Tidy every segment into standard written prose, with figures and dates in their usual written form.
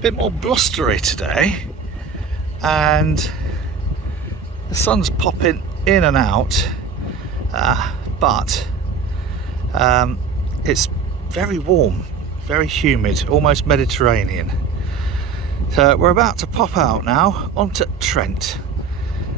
bit more blustery today, and the sun's popping in and out, but it's very warm, very humid, almost Mediterranean. So we're about to pop out now onto Trent,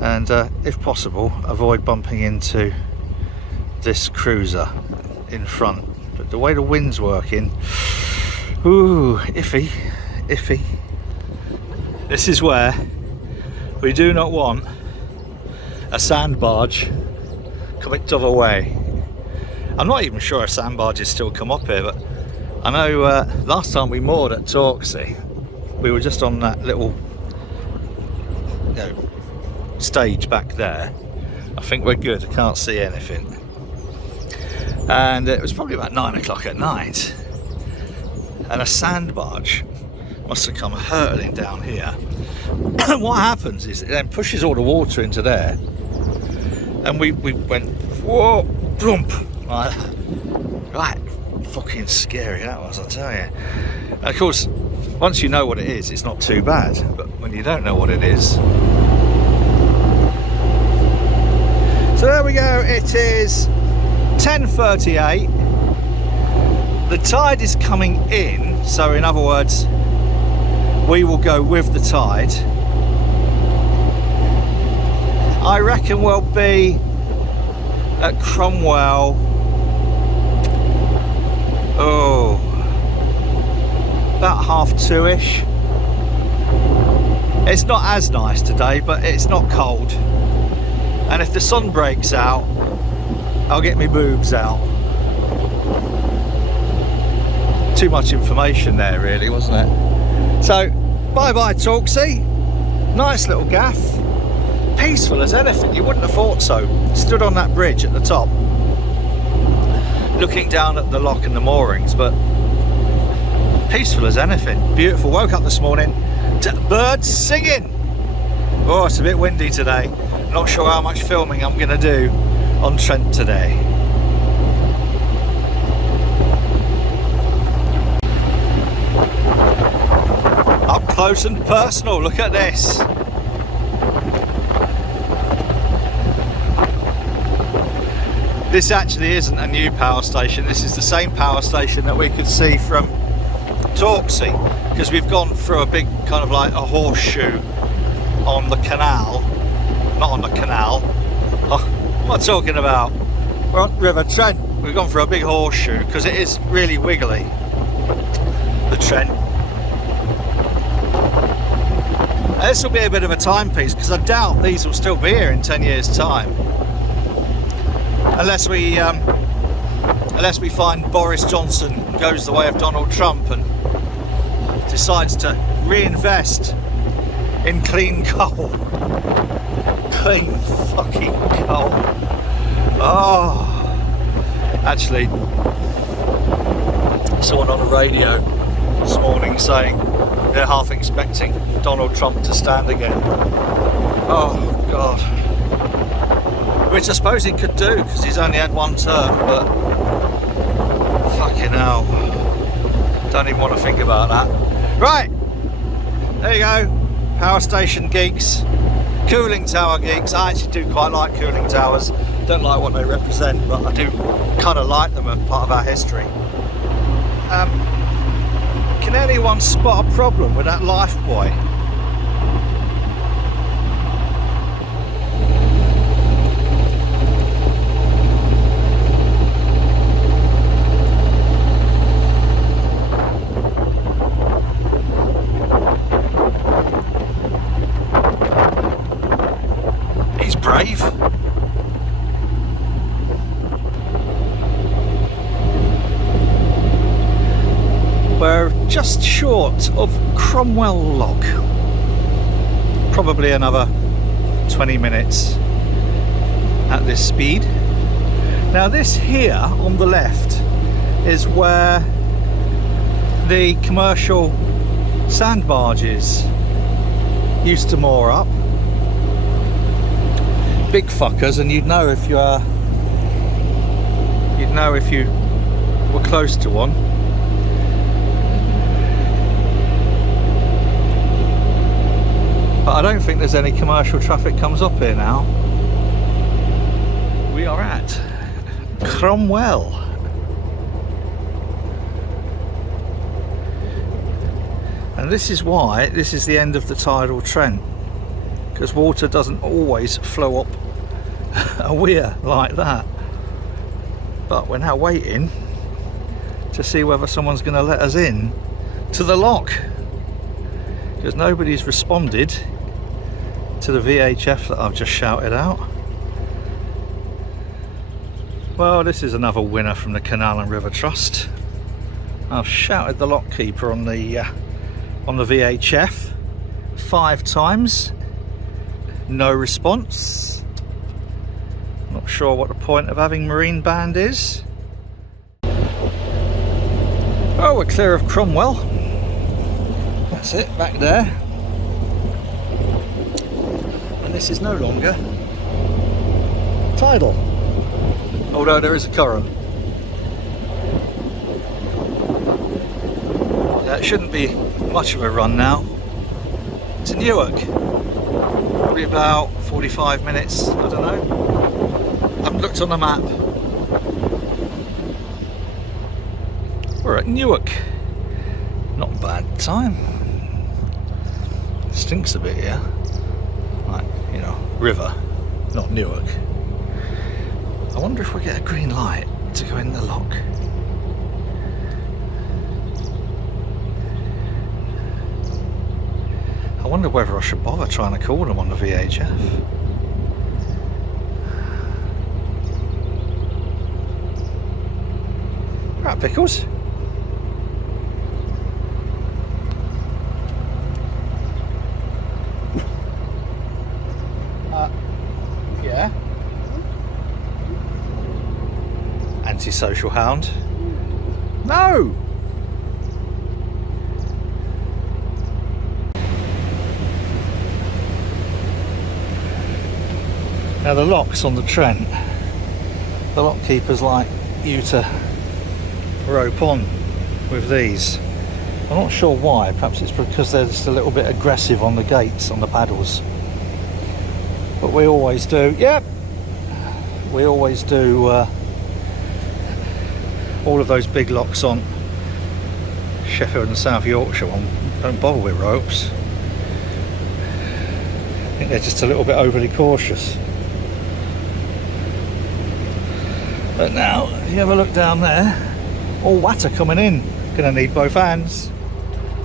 and if possible avoid bumping into this cruiser in front, but the way the wind's working, ooh, iffy. This is where we do not want a sand barge coming the other way. I'm not even sure if sand barges still come up here, but I know last time we moored at Torksey, we were just on that little stage back there. I think we're good, I can't see anything. And it was probably about 9 o'clock at night, and a sand barge must have come hurtling down here. What happens is it then pushes all the water into there, and we went whoa, plump, right, fucking scary that was, I tell you. And of course, once you know what it is, it's not too bad, but when you don't know what it is. So there we go, it is 10:38. The tide is coming in, so in other words, we will go with the tide. I reckon we'll be at Cromwell, about 2:30ish. It's not as nice today, but it's not cold, and if the sun breaks out, I'll get my boobs out. Too much information there really, wasn't it? So, bye-bye Torksey. Nice little gaff. Peaceful as anything, you wouldn't have thought so. Stood on that bridge at the top, looking down at the lock and the moorings, but peaceful as anything. Beautiful. Woke up this morning to birds singing. Oh, it's a bit windy today. Not sure how much filming I'm going to do on Trent today. Up close and personal, look at this. This actually isn't a new power station, this is the same power station that we could see from Torksey, because we've gone through a big kind of like a horseshoe on the canal. Not on the canal. Oh, what am I talking about? We're on River Trent. We've gone for a big horseshoe because it is really wiggly, the Trent. And this will be a bit of a timepiece, because I doubt these will still be here in 10 years time, unless we find Boris Johnson goes the way of Donald Trump and decides to reinvest in clean coal. Clean fucking coal. Oh, actually, someone on the radio this morning saying they're half expecting Donald Trump to stand again. Oh God. Which I suppose he could do, because he's only had one term, but fucking hell, don't even want to think about that. Right, there you go, power station geeks. Cooling tower geeks. I actually do quite like cooling towers. Don't like what they represent, but I do kind of like them as part of our history. Can anyone spot a problem with that life buoy? Brave. We're just short of Cromwell Lock. Probably another 20 minutes at this speed. Now this here on the left is where the commercial sand barges used to moor up. Big fuckers, and you'd know if you were close to one. But I don't think there's any commercial traffic comes up here now. We are at Cromwell. And this is why this is the end of the tidal trend, because water doesn't always flow up a weir like that. But we're now waiting to see whether someone's going to let us in to the lock, because nobody's responded to the VHF that I've just shouted out. Well, this is another winner from the Canal and River Trust. I've shouted the lock keeper on the VHF 5 times, no response. Not sure what the point of having marine band is. Oh, we're clear of Cromwell. That's it, back there. And this is no longer tidal, although there is a current. It shouldn't be much of a run now to Newark. Probably about 45 minutes, I don't know. I haven't looked on the map. We're at Newark. Not a bad time. Stinks a bit here. Like, you know, river, not Newark. I wonder if we get a green light to go in the lock. I wonder whether I should bother trying to call them on the VHF. Right, Pickles. Yeah. Antisocial hound. No! Now the locks on the Trent, the lock keepers like you to rope on with these. I'm not sure why, perhaps it's because they're just a little bit aggressive on the gates, on the paddles. But we always do, yep, we always do all of those big locks on Sheffield and South Yorkshire one. Don't bother with ropes. I think they're just a little bit overly cautious. But now, if you have a look down there, all water coming in. Gonna need both hands.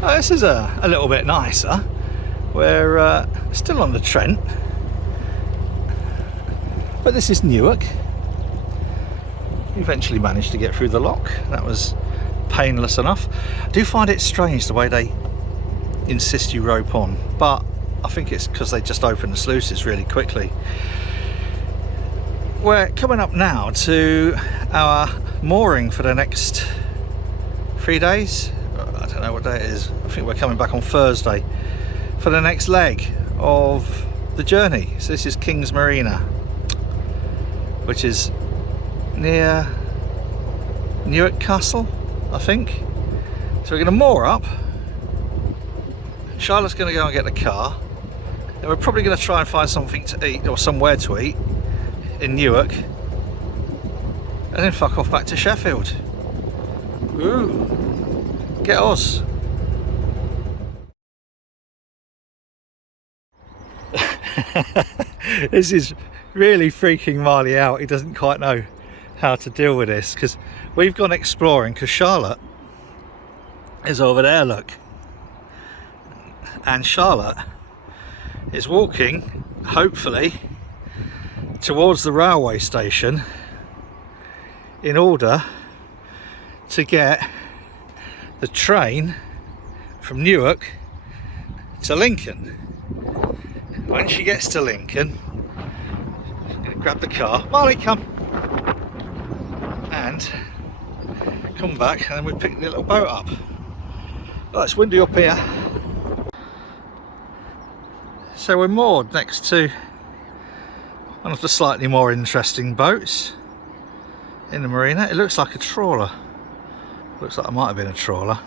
Oh, this is a little bit nicer. We're still on the Trent, but this is Newark. We eventually managed to get through the lock. That was painless enough. I do find it strange the way they insist you rope on, but I think it's because they just open the sluices really quickly. We're coming up now to our mooring for the next 3 days. I don't know what day it is. I think we're coming back on Thursday for the next leg of the journey. So this is King's Marina, which is near Newark Castle, I think. So we're going to moor up. Charlotte's going to go and get the car. And we're probably going to try and find something to eat, or somewhere to eat, in Newark, and then fuck off back to Sheffield. Ooh, get us. This is really freaking Marley out. He doesn't quite know how to deal with this, because we've gone exploring, because Charlotte is over there, look, and Charlotte is walking, hopefully, towards the railway station in order to get the train from Newark to Lincoln. When she gets to Lincoln, she's going to grab the car. Marley, come! And come back, and then we pick the little boat up. Oh, it's windy up here. So we're moored next to one of the slightly more interesting boats in the marina. It looks like a trawler. Looks like it might have been a trawler.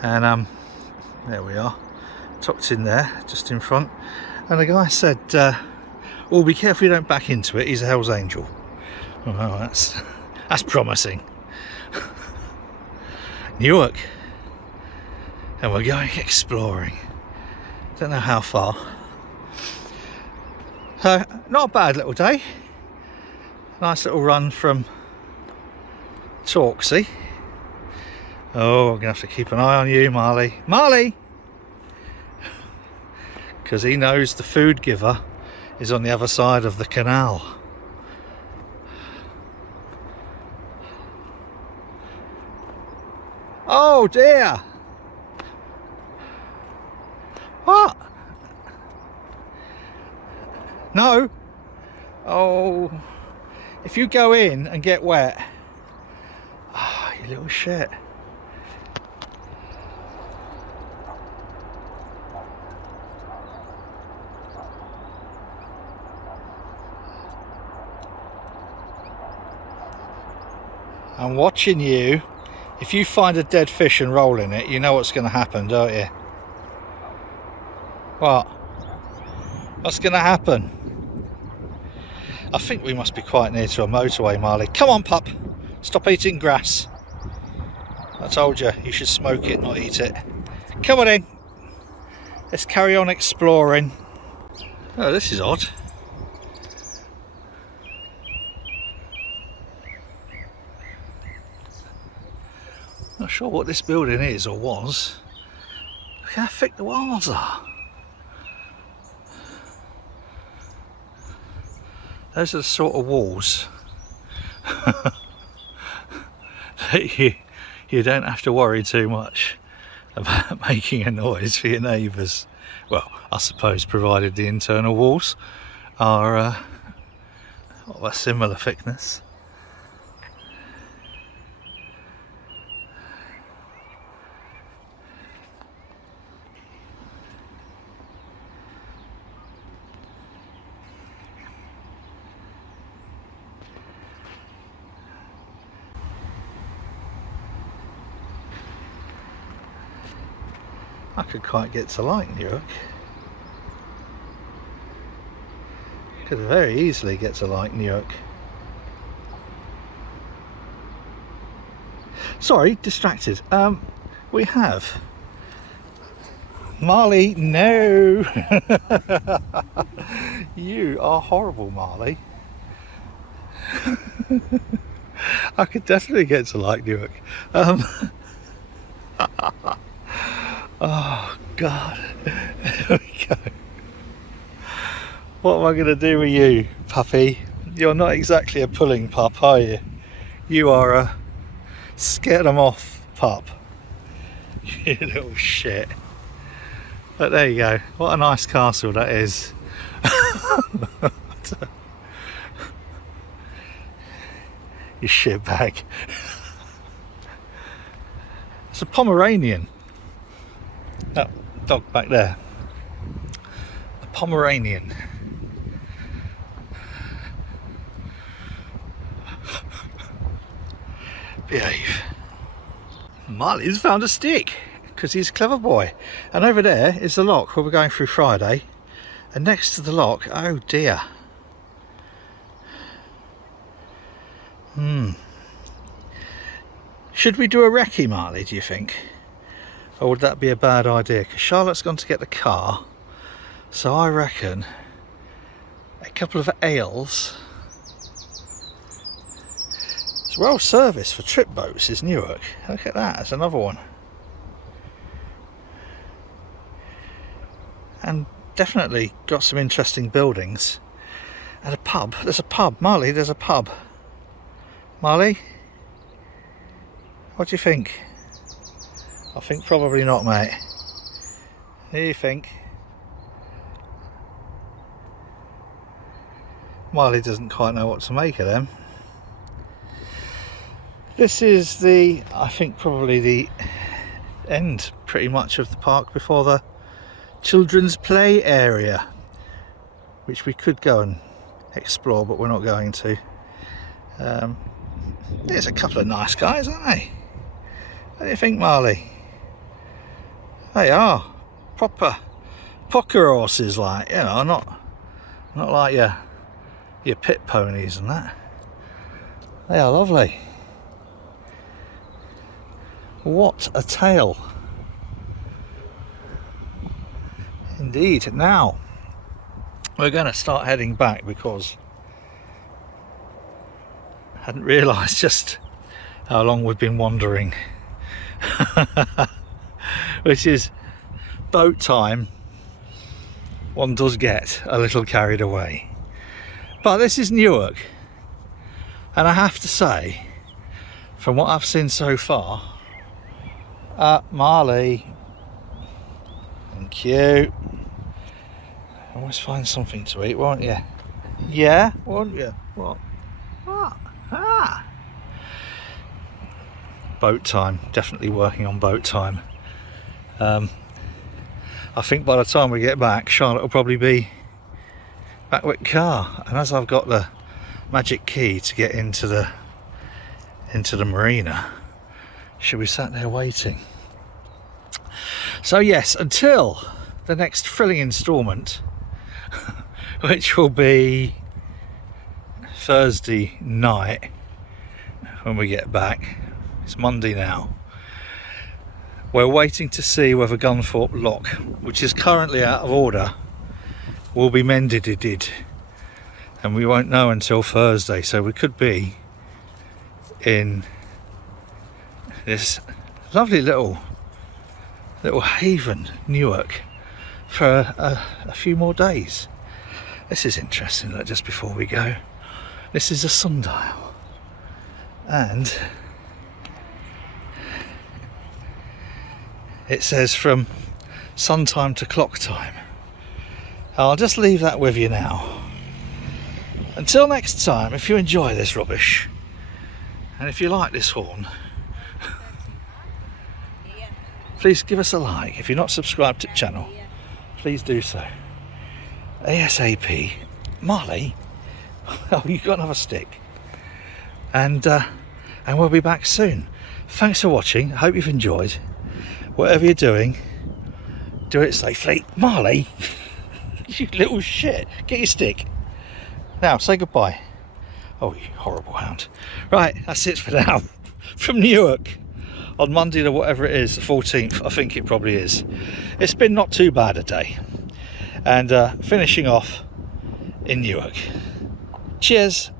And there we are. tucked in there, just in front. And the guy said, well, be careful you don't back into it, he's a Hell's Angel. Oh, that's promising. Newark. And we're going exploring. Don't know how far. Not a bad little day. Nice little run from Torksey. Oh, I'm gonna have to keep an eye on you, Marley. Marley! Because he knows the food giver is on the other side of the canal. Oh dear! What? No. Oh, if you go in and get wet, ah, you little shit. I'm watching you. If you find a dead fish and roll in it, you know what's going to happen, don't you? What? What's going to happen? I think we must be quite near to a motorway, Marley. Come on, pup. Stop eating grass. I told you, you should smoke it, not eat it. Come on in. Let's carry on exploring. Oh, this is odd. Not sure what this building is or was. Look how thick the walls are. Those are the sort of walls that you don't have to worry too much about making a noise for your neighbours. Well, I suppose provided the internal walls are of a similar thickness. I could quite get to like Newark. Could very easily get to like Newark. Sorry, distracted. We have Marley. No. You are horrible, Marley. I could definitely get to like Newark. Oh God, there we go. What am I going to do with you, puppy? You're not exactly a pulling pup, are you? You are a scared them off pup. You little shit. But there you go. What a nice castle that is. You shit bag. It's a Pomeranian. That dog back there, a Pomeranian. Behave. Marley's found a stick because he's a clever boy. And over there is the lock where we're going through Friday, and next to the lock, oh dear. Should we do a recce, Marley, do you think? Or would that be a bad idea? Because Charlotte's gone to get the car, so I reckon a couple of ales. It's well serviced for trip boats, is Newark. Look at that, there's another one. And definitely got some interesting buildings. And a pub. There's a pub, Marley, there's a pub. Marley? What do you think? I think probably not, mate. What do you think? Marley doesn't quite know what to make of them. This is the, I think probably the end pretty much of the park before the children's play area, which we could go and explore, but we're not going to. There's a couple of nice guys, aren't they? What do you think, Marley? They are proper pucker horses, like, you know, not like your pit ponies and that. They are lovely. What a tale. Indeed. Now we're going to start heading back because I hadn't realised just how long we've been wandering. Which is boat time. One does get a little carried away. But this is Newark, and I have to say, from what I've seen so far, Marley, thank you. Always find something to eat, won't you? Yeah, won't you? What? What? Ah! Boat time, definitely working on boat time. I think by the time we get back, Charlotte will probably be back with car, and as I've got the magic key to get into the marina, she'll be sat there waiting. So yes, until the next thrilling instalment, which will be Thursday night when we get back. It's Monday now. We're waiting to see whether Gunthorpe Lock, which is currently out of order, will be mended, and we won't know until Thursday. So we could be in this lovely little haven, Newark, for a few more days. This is interesting. Look, just before we go, this is a sundial, and it says from sun time to clock time. I'll just leave that with you now. Until next time, if you enjoy this rubbish, and if you like this horn, please give us a like. If you're not subscribed to the channel, please do so. ASAP. Marley, oh, you got another stick. And we'll be back soon. Thanks for watching. I hope you've enjoyed. Whatever you're doing, do it safely. Marley, you little shit. Get your stick. Now, say goodbye. Oh, you horrible hound. Right, that's it for now. From Newark, on Monday to whatever it is, the 14th, I think it probably is. It's been not too bad a day. And finishing off in Newark. Cheers.